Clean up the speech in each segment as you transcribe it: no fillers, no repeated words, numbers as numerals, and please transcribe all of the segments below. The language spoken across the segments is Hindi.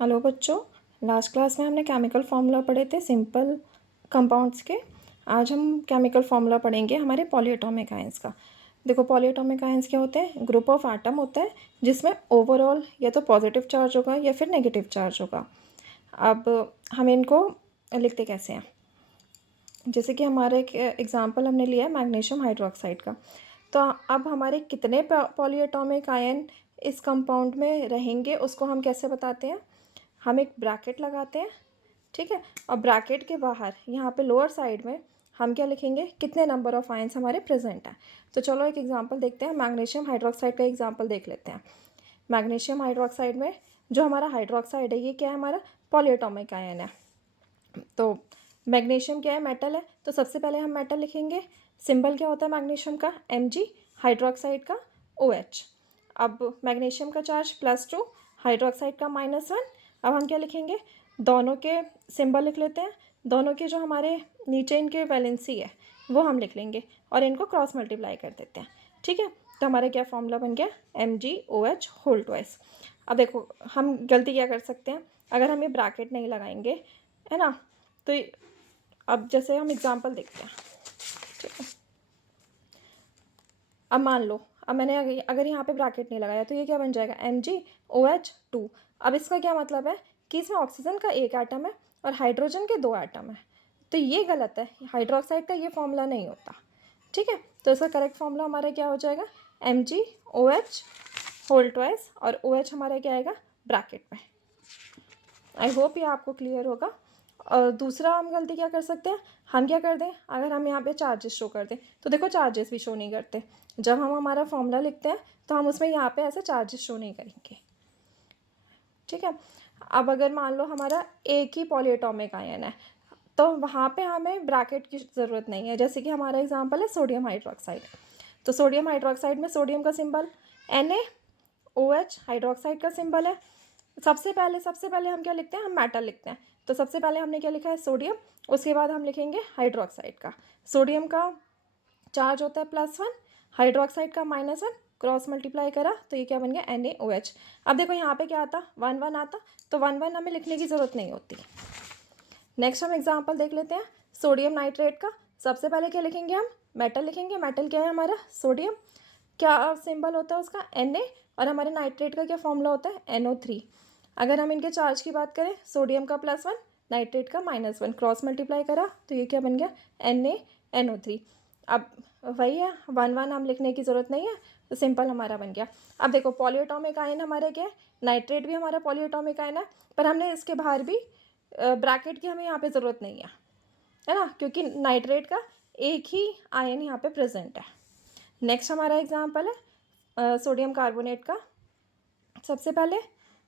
हेलो बच्चों, लास्ट क्लास में हमने केमिकल फार्मूला पढ़े थे सिंपल कंपाउंड्स के। आज हम केमिकल फार्मूला पढ़ेंगे हमारे पॉलीएटॉमिक आयंस का। देखो, पॉलीएटॉमिक आयंस क्या होते हैं? ग्रुप ऑफ एटम होता है जिसमें ओवरऑल या तो पॉजिटिव चार्ज होगा या फिर नेगेटिव चार्ज होगा। अब हम इनको लिखते कैसे हैं? जैसे कि हमारे एक एग्जाम्पल हमने लिया है मैग्नीशियम हाइड्रोक्साइड का। तो अब हमारे कितने पॉलीएटॉमिक आयन इस कंपाउंड में रहेंगे उसको हम कैसे बताते हैं? हम एक ब्रैकेट लगाते हैं, ठीक है। और ब्रैकेट के बाहर यहाँ पे लोअर साइड में हम क्या लिखेंगे? कितने नंबर ऑफ आयंस हमारे प्रेजेंट हैं। तो चलो एक एग्जांपल देखते हैं। मैग्नीशियम हाइड्रोक्साइड का एग्जांपल देख लेते हैं। मैग्नीशियम हाइड्रोक्साइड में जो हमारा हाइड्रोक्साइड है ये क्या है? हमारा पॉलीएटॉमिक आयन है। तो मैग्नीशियम क्या है? मेटल है। तो सबसे पहले हम मेटल लिखेंगे। सिंबल क्या होता है मैग्नीशियम का? Mg। हाइड्रोक्साइड का OH। अब मैग्नीशियम का चार्ज +2, हाइड्रोक्साइड का -1। अब हम क्या लिखेंगे? दोनों के सिंबल लिख लेते हैं। दोनों के जो हमारे नीचे इनके वैलेंसी है वो हम लिख लेंगे और इनको क्रॉस मल्टीप्लाई कर देते हैं, ठीक है। तो हमारा क्या फॉर्मूला बन गया? MgOH whole twice. अब देखो, हम गलती क्या कर सकते हैं? अगर हम ये ब्रैकेट नहीं लगाएंगे, है ना, तो अब जैसे हम एग्जांपल देखते हैं, ठीक है। अब मान लो, अब मैंने अगर यहाँ पे ब्रैकेट नहीं लगाया तो ये क्या बन जाएगा? MgOH2। अब इसका क्या मतलब है कि इसमें ऑक्सीजन का एक एटम है और हाइड्रोजन के 2 एटम है। तो ये गलत है, हाइड्रोक्साइड का ये फॉर्मूला नहीं होता, ठीक है। तो इसका करेक्ट फॉर्मूला हमारा क्या हो जाएगा? MgOH होल ट्वाइस, और OH हमारा क्या आएगा ब्रैकेट में। आई होप ये आपको क्लियर होगा। और दूसरा हम गलती क्या कर सकते हैं? हम क्या कर दें, अगर हम यहाँ पे चार्जेस शो कर दें तो देखो चार्जेस भी शो नहीं करते। जब हम हमारा फॉर्मूला लिखते हैं तो हम उसमें यहाँ पे ऐसे चार्जेस शो नहीं करेंगे, ठीक है। अब अगर मान लो हमारा एक ही पॉलीएटॉमिक आयन है तो वहाँ पे हमें ब्रैकेट की ज़रूरत नहीं है। जैसे कि हमारा एग्जाम्पल है सोडियम हाइड्रोक्साइड। तो सोडियम हाइड्रोक्साइड में सोडियम का सिंबल NaOH, हाइड्रोक्साइड का सिंबल है। सबसे पहले हम क्या लिखते हैं? हम मेटल लिखते हैं। तो सबसे पहले हमने क्या लिखा है? सोडियम। उसके बाद हम लिखेंगे हाइड्रोक्साइड का। सोडियम का चार्ज होता है +1, हाइड्रोक्साइड का -1, क्रॉस मल्टीप्लाई करा तो ये क्या बन गया? NaOH। अब देखो यहाँ पे क्या आता? 1 1 आता, तो 1 1 हमें लिखने की ज़रूरत नहीं होती। नेक्स्ट हम एग्जाम्पल देख लेते हैं सोडियम नाइट्रेट का। सबसे पहले क्या लिखेंगे? हम मेटल लिखेंगे। मेटल क्या है हमारा? सोडियम। क्या सिंबल होता है उसका? Na। और हमारे नाइट्रेट का क्या फॉर्मूला होता है? NO3। अगर हम इनके चार्ज की बात करें, सोडियम का +1, नाइट्रेट का -1, क्रॉस मल्टीप्लाई करा तो ये क्या बन गया? NaNO3। अब वही है, 1 1 हम लिखने की ज़रूरत नहीं है, तो सिंपल हमारा बन गया। अब देखो, पॉलीएटॉमिक आयन हमारे क्या है? नाइट्रेट भी हमारा पॉलीएटॉमिक आयन है, पर हमने इसके बाहर भी ब्रैकेट की हमें यहाँ पे ज़रूरत नहीं है ना, क्योंकि नाइट्रेट का एक ही आयन यहाँ पे प्रेजेंट है। नेक्स्ट हमारा एग्जाम्पल है सोडियम कार्बोनेट का। सबसे पहले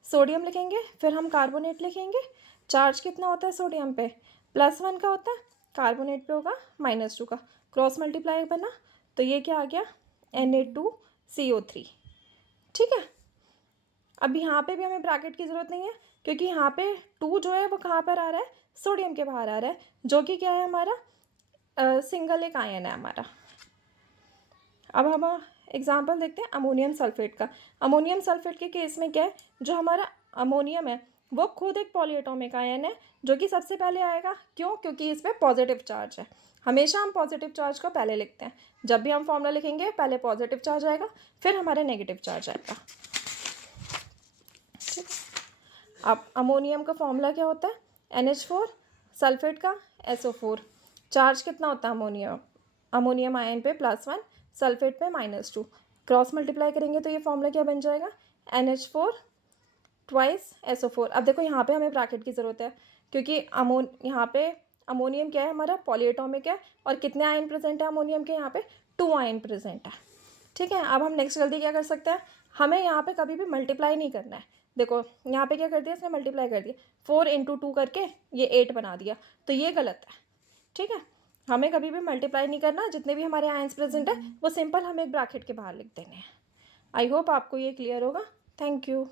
सोडियम लिखेंगे, फिर हम कार्बोनेट लिखेंगे। चार्ज कितना होता है सोडियम पे? +1 का होता है। कार्बोनेट पे होगा -2 का। क्रॉस मल्टीप्लाई बना तो ये क्या आ गया? Na2CO3, ठीक है। अब यहाँ पे भी हमें ब्रैकेट की ज़रूरत नहीं है, क्योंकि यहाँ पे 2 जो है वो कहाँ पर आ रहा है? सोडियम के बाहर आ रहा है, जो कि क्या है हमारा? सिंगल एक आयन है हमारा। अब हम एग्जाम्पल देखते हैं अमोनियम सल्फेट का। अमोनियम सल्फेट के केस में क्या है? जो हमारा अमोनियम है वो खुद एक पॉलीएटॉमिक आयन है, जो कि सबसे पहले आएगा। क्यों? क्योंकि इस पर पॉजिटिव चार्ज है। हमेशा हम पॉजिटिव चार्ज को पहले लिखते हैं। जब भी हम फॉर्मूला लिखेंगे पहले पॉजिटिव चार्ज आएगा, फिर हमारा नेगेटिव चार्ज आएगा, ठीक है। अब अमोनियम का फॉर्मूला क्या होता है? NH4, सल्फेट का SO4। चार्ज कितना होता है अमोनियम आयन पे? +1, सल्फेट पे -2। क्रॉस मल्टीप्लाई करेंगे तो ये फॉर्मूला क्या बन जाएगा? NH4 twice SO4। अब देखो यहाँ पे हमें ब्रैकेट की ज़रूरत है, क्योंकि यहाँ पे अमोनियम क्या है हमारा? पॉलीएटॉमिक है। और कितने आयन प्रेजेंट है अमोनियम के? यहाँ पे 2 आयन प्रेजेंट है, ठीक है। अब हम नेक्स्ट गलती क्या कर सकते हैं? हमें यहाँ पे कभी भी मल्टीप्लाई नहीं करना है। देखो यहाँ पे क्या कर दिया इसने? मल्टीप्लाई कर दिया। 4 × 2 करके ये 8 बना दिया, तो ये गलत है, ठीक है। हमें कभी भी मल्टीप्लाई नहीं करना। जितने भी हमारे आयंस प्रेजेंट है वो सिंपल हमें एक ब्रैकेट के बाहर लिख देने हैं। आई होप आपको ये क्लियर होगा। Thank you.